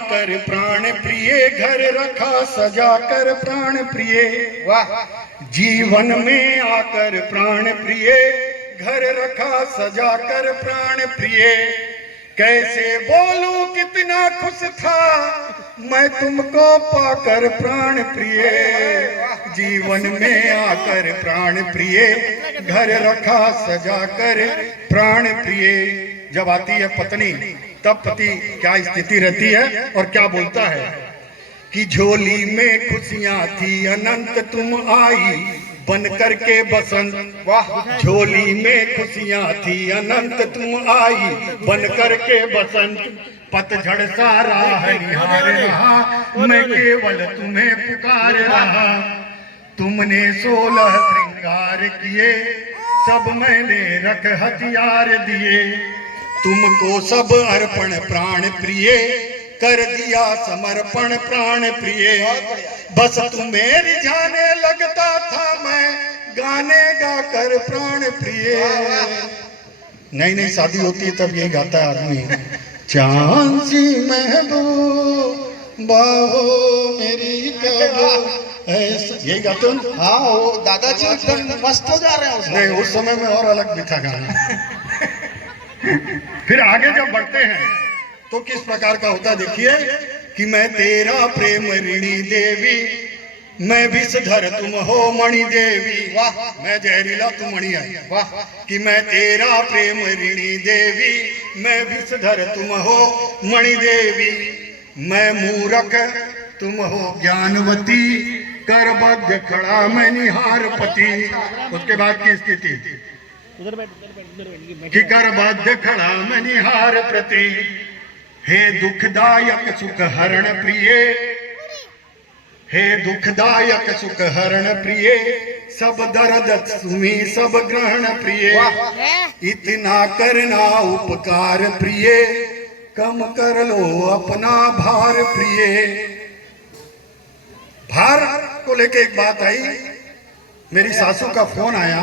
आकर प्राण प्रिय, घर रखा सजा कर प्राण प्रिय। वाह। जीवन में आकर प्राण प्रिय, घर रखा सजा कर प्राण प्रिय। कैसे बोलूं कितना खुश था मैं तुमको पाकर प्राण प्रिय। जीवन में आकर प्राण प्रिय, घर रखा सजा कर प्राण प्रिय। जब आती है पत्नी तब पति क्या स्थिति रहती है और क्या बोलता है कि झोली में खुशियां थी अनंत तुम आई बन करके बसंत। वाह। झोली में खुशियां थी अनंत तुम आई बन करके बसंत। पतझड़ सा राह निहार रहा मैं केवल तुम्हें पुकार रहा। तुमने 16 श्रृंगार किए सब मैंने रख हथियार दिए। तुमको सब अर्पण प्राण प्रिय, कर दिया समर्पण प्राण प्रिय। बस तुम्हें रिझाने लगता था मैं गाने गाकर प्राण प्रिय। नई नई शादी होती है तब यही गाता है आदमी, चांद सी महबूबा हो मेरी कबो ऐसा, यही गाते हो ना? हाँ वो दादाजी एकदम मस्त हो जा रहे हैं। नहीं उस समय में और अलग भी था गाना। फिर आगे जब बढ़ते हैं तो किस प्रकार का होता देखिए कि मैं तेरा प्रेम ऋणी देवी, मैं विषधर तुम हो मणि देवी। वाह। मैं जहरीला तुम मणि आई। वाह। कि मैं तेरा प्रेम ऋणी देवी, मैं विषधर तुम हो मणि देवी। मैं मूरख तुम हो ज्ञानवती, करबद्ध खड़ा मैं निहार पति। उसके बाद की स्थिति कि करबद्ध खड़ा मैं निहार प्रति। हे दुखदायक सुख हरण प्रिय, हे दुखदायक सुख हरण प्रिय। सब दर्द सुमी सब ग्रहण प्रिय। इतना करना उपकार प्रिय, कम कर लो अपना भार प्रिय। भार को लेके एक बात आई, मेरी सासू का फोन आया,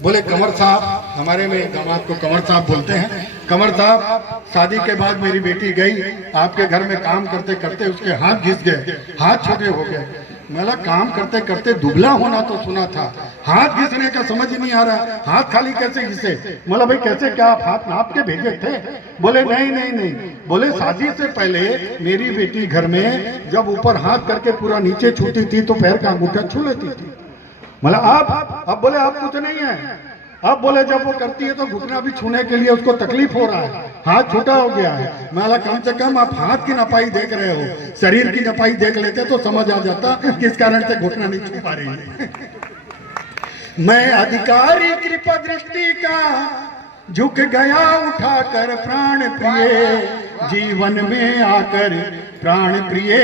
बोले कंवर साहब, हमारे में दामाद को कंवर साहब बोलते हैं, कंवर साहब शादी के बाद मेरी बेटी गई आपके घर में काम करते करते उसके हाथ घिस गए, हाथ छोटे हो गए। मैं काम करते करते दुबला होना तो सुना था, हाथ घिसने का समझ ही नहीं आ रहा, हाथ खाली कैसे घिसे? बोला भाई कैसे, क्या आप हाथ नाप के भेजे थे? बोले नहीं नहीं नहीं, बोले शादी से पहले मेरी बेटी घर में जब ऊपर हाथ करके पूरा नीचे छूती थी तो पैर का अंगूठा छू लेती थी। मतलब अब बोले अब कुछ नहीं है। अब बोले जब वो करती है तो घुटना भी छूने के लिए उसको तकलीफ हो रहा है, हाथ छोटा हो गया है। मैं कम से कम आप हाथ की नपाई देख रहे हो, शरीर की नपाई देख लेते तो समझ आ जाता किस कारण से घुटना नहीं छू पा रही है। मैं अधिकारी कृपा दृष्टि का झुक गया उठाकर प्राण प्रिय। जीवन में आकर प्राण प्रिय,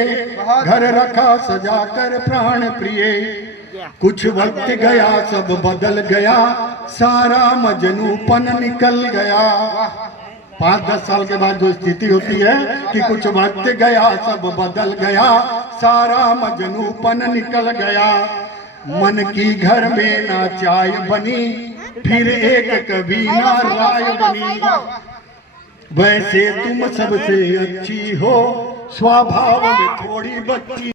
घर रखा सजा कर प्राण प्रिय। कुछ वक्त गया सब बदल गया, सारा मजनूपन निकल गया। 5-10 साल के बाद जो स्थिति होती है कि कुछ वक्त गया सब बदल गया, सारा मजनूपन निकल गया। मन की घर में ना चाय बनी, फिर एक कभी ना राय बनी। वैसे तुम सबसे अच्छी हो, स्वभाव में थोड़ी बच्ची